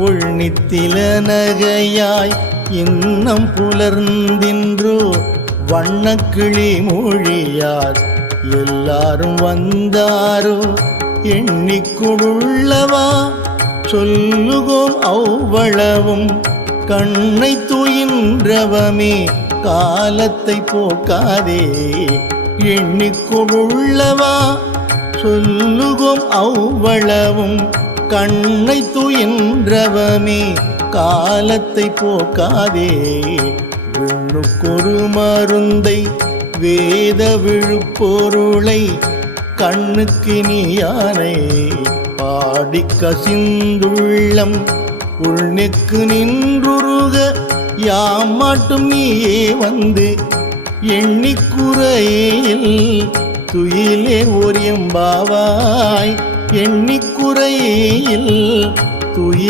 உள்நித்தில நகையாய் இன்னம் புலர்ந்தின்றோ வண்ணக்கிளி மொழியார் எல்லாரும் வந்தாரோ எண்ணிக்குடுள்ளவா? சொல்லுகோம் அவ்வளவும் கண்ணை துயின்றவமே காலத்தை போக்காதே எண்ணிக்கொடுள்ளவா? சொல்லுகும் அவ்வளவும் கண்ணை துயின்றவமே காலத்தை போக்காதே. விண்ணுக்கொரு மருந்தை வேத விழுப்பொருளை கண்ணுக்கு நீயானை. பாடி கசிந்துள்ளம் உள்நெக்கு நின்றுருக யாமாட்டும் நீயே வந்து. எண்ணிக்குறையில் துயிலே ஓரியம்பாவாய் எண்ணிக்குறையில் துயில்